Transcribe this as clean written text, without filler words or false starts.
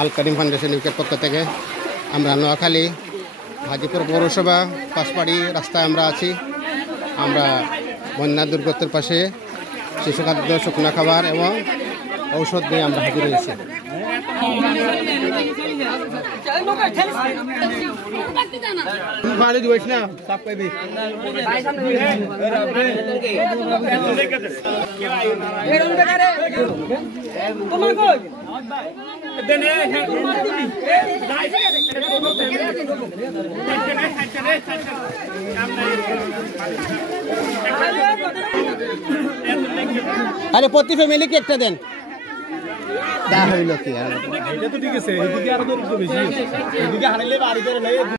আল করিম foundation ইউকের পক্ষ থেকে আমরা নোয়াখালী হাজিপুর পৌরসভা পাশবাড়ি রাস্তায় আমরা আছি। আমরা বন্যা দুর্গতের পাশে শিশু খাদ্য, শুকনো খাবার এবং ঔষধ নিয়ে আমরা হাজির হয়েছি। আরে প্রতি ফ্যামিলিকে একটা দেন। হইল কি? এটা তো ঠিক আছে, এদিকে আরো বেশি, এদিকে হারাইলে বাড়ি করে